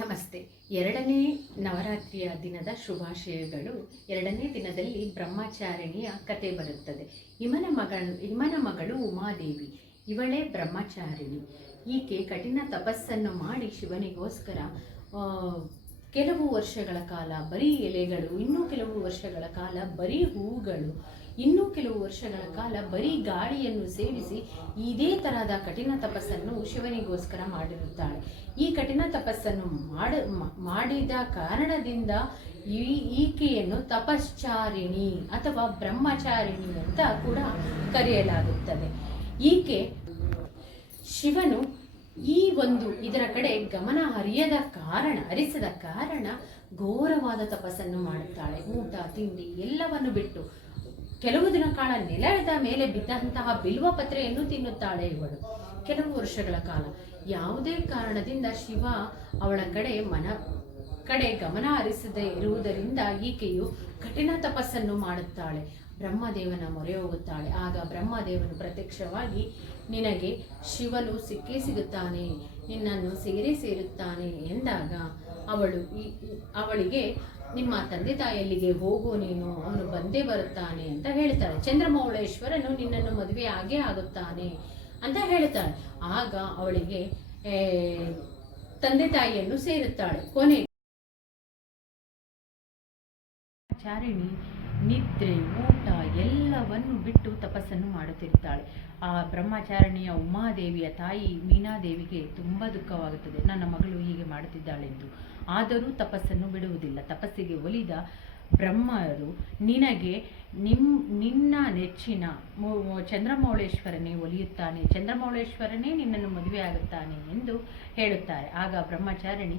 ನಮಸ್ತೆ. ಎರಡನೇ ನವರಾತ್ರಿಯ ದಿನದ ಶುಭಾಶಯಗಳು. ಎರಡನೇ ದಿನದಲ್ಲಿ ಬ್ರಹ್ಮಚಾರಿಣಿಯ ಕತೆ ಬರುತ್ತದೆ. ಹಿಮನ ಮಗಳು ಉಮಾದೇವಿ, ಇವಳೇ ಬ್ರಹ್ಮಚಾರಿಣಿ. ಈಕೆ ಕಠಿಣ ತಪಸ್ಸನ್ನು ಮಾಡಿ ಶಿವನಿಗೋಸ್ಕರ ಕೆಲವು ವರ್ಷಗಳ ಕಾಲ ಬರೀ ಎಲೆಗಳು, ಇನ್ನೂ ಕೆಲವು ವರ್ಷಗಳ ಕಾಲ ಬರೀ ಹೂವುಗಳು, ಇನ್ನೂ ಕೆಲವು ವರ್ಷಗಳ ಕಾಲ ಬರೀ ಗಾಳಿಯನ್ನು ಸೇವಿಸಿ ಇದೇ ತರಹದ ಕಠಿಣ ತಪಸ್ಸನ್ನು ಶಿವನಿಗೋಸ್ಕರ ಮಾಡಿರುತ್ತಾಳೆ. ಈ ಕಠಿಣ ತಪಸ್ಸನ್ನು ಮಾಡಿದ ಕಾರಣದಿಂದ ಈಕೆಯನ್ನು ತಪಶ್ಚಾರಿಣಿ ಅಥವಾ ಬ್ರಹ್ಮಚಾರಿಣಿ ಅಂತ ಕೂಡ ಕರೆಯಲಾಗುತ್ತದೆ. ಈಕೆ ಶಿವನು ಇದರ ಕಡೆ ಗಮನ ಹರಿಸದ ಕಾರಣ ಘೋರವಾದ ತಪಸ್ಸನ್ನು ಮಾಡುತ್ತಾಳೆ. ಊಟ ತಿಂಡಿ ಎಲ್ಲವನ್ನು ಬಿಟ್ಟು ಕೆಲವು ದಿನ ಕಾಲ ನೆಲದ ಮೇಲೆ ಬಿದ್ದಂತಹ ಬಿಲ್ವ ಪತ್ರೆಯನ್ನು ತಿನ್ನುತ್ತಾಳೆ ಇವಳು. ಕೆಲವು ವರ್ಷಗಳ ಕಾಲ ಯಾವುದೇ ಕಾರಣದಿಂದ ಶಿವ ಅವಳ ಕಡೆ ಗಮನ ಹರಿಸದೇ ಇರುವುದರಿಂದ ಈಕೆಯು ಕಠಿಣ ತಪಸ್ಸನ್ನು ಮಾಡುತ್ತಾಳೆ. ಬ್ರಹ್ಮದೇವನ ಮೊರೆ ಹೋಗುತ್ತಾಳೆ. ಆಗ ಬ್ರಹ್ಮದೇವನು ಪ್ರತ್ಯಕ್ಷವಾಗಿ, ನಿನಗೆ ಶಿವನು ಸಿಕ್ಕೇ ಸಿಗುತ್ತಾನೆ, ನಿನ್ನನ್ನು ಸೇರುತ್ತಾನೆ ಎಂದಾಗ ಅವಳಿಗೆ ನಿಮ್ಮ ತಂದೆ ತಾಯಿಯಲ್ಲಿಗೆ ಹೋಗು, ನೀನು ಅವನು ಬಂದೇ ಬರುತ್ತಾನೆ ಅಂತ ಹೇಳ್ತಾಳೆ. ಚಂದ್ರಮೌಳೇಶ್ವರನು ನಿನ್ನನ್ನು ಮದುವೆ ಆಗುತ್ತಾನೆ ಅಂತ ಹೇಳ್ತಾಳೆ. ಆಗ ಅವಳಿಗೆ ತಂದೆ ತಾಯಿಯನ್ನು ಸೇರುತ್ತಾಳೆ. ಕೊನೆ ಚಾರಿಣಿ ನಿದ್ರೆ ಊಟ ಎಲ್ಲವನ್ನು ಬಿಟ್ಟು ತಪಸ್ಸನ್ನು ಮಾಡುತ್ತಿರ್ತಾಳೆ. ಆ ಬ್ರಹ್ಮಚಾರಿಣಿಯ ಉಮಾದೇವಿಯ ತಾಯಿ ಮೀನಾದೇವಿಗೆ ತುಂಬ ದುಃಖವಾಗುತ್ತದೆ, ನನ್ನ ಮಗಳು ಹೀಗೆ ಮಾಡುತ್ತಿದ್ದಾಳೆಂದು. ಆದರೂ ತಪಸ್ಸನ್ನು ಬಿಡುವುದಿಲ್ಲ. ತಪಸ್ಸಿಗೆ ಒಲಿದ ಬ್ರಹ್ಮರು, ನಿನಗೆ ನಿನ್ನ ನೆಚ್ಚಿನ ಚಂದ್ರಮೌಳೇಶ್ವರನೇ ಒಲಿಯುತ್ತಾನೆ, ಚಂದ್ರಮೌಳೇಶ್ವರನೇ ನಿನ್ನನ್ನು ಮದುವೆ ಆಗುತ್ತಾನೆ ಎಂದು ಹೇಳುತ್ತಾರೆ. ಆಗ ಬ್ರಹ್ಮಚಾರಿಣಿ,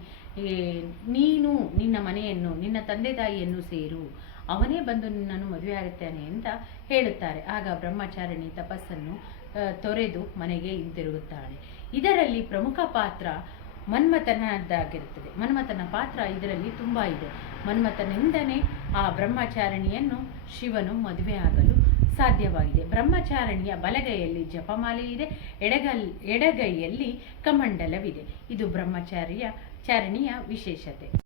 ನೀನು ನಿನ್ನ ಮನೆಯನ್ನು, ನಿನ್ನ ತಂದೆ ತಾಯಿಯನ್ನು ಸೇರು, ಅವನೇ ಬಂದು ನಿನ್ನನ್ನು ಮದುವೆ ಆಗುತ್ತಾನೆ ಅಂತ ಹೇಳುತ್ತಾರೆ. ಆಗ ಬ್ರಹ್ಮಚಾರಿಣಿ ತಪಸ್ಸನ್ನು ತೊರೆದು ಮನೆಗೆ ಹಿಂತಿರುಗುತ್ತಾಳೆ. ಇದರಲ್ಲಿ ಪ್ರಮುಖ ಪಾತ್ರ ಮನ್ಮಥನದ್ದಾಗಿರುತ್ತದೆ. ಮನ್ಮಥನ ಪಾತ್ರ ಇದರಲ್ಲಿ ತುಂಬ ಇದೆ. ಮನ್ಮಥನಿಂದನೇ ಆ ಬ್ರಹ್ಮಚಾರಿಣಿಯನ್ನು ಶಿವನು ಮದುವೆಯಾಗಲು ಸಾಧ್ಯವಾಗಿದೆ. ಬ್ರಹ್ಮಚಾರಿಣಿಯ ಬಲಗೈಯಲ್ಲಿ ಜಪಮಾಲೆ ಇದೆ, ಎಡಗೈಯಲ್ಲಿ ಕಮಂಡಲವಿದೆ. ಇದು ಬ್ರಹ್ಮಚಾರಿಣಿಯ ವಿಶೇಷತೆ.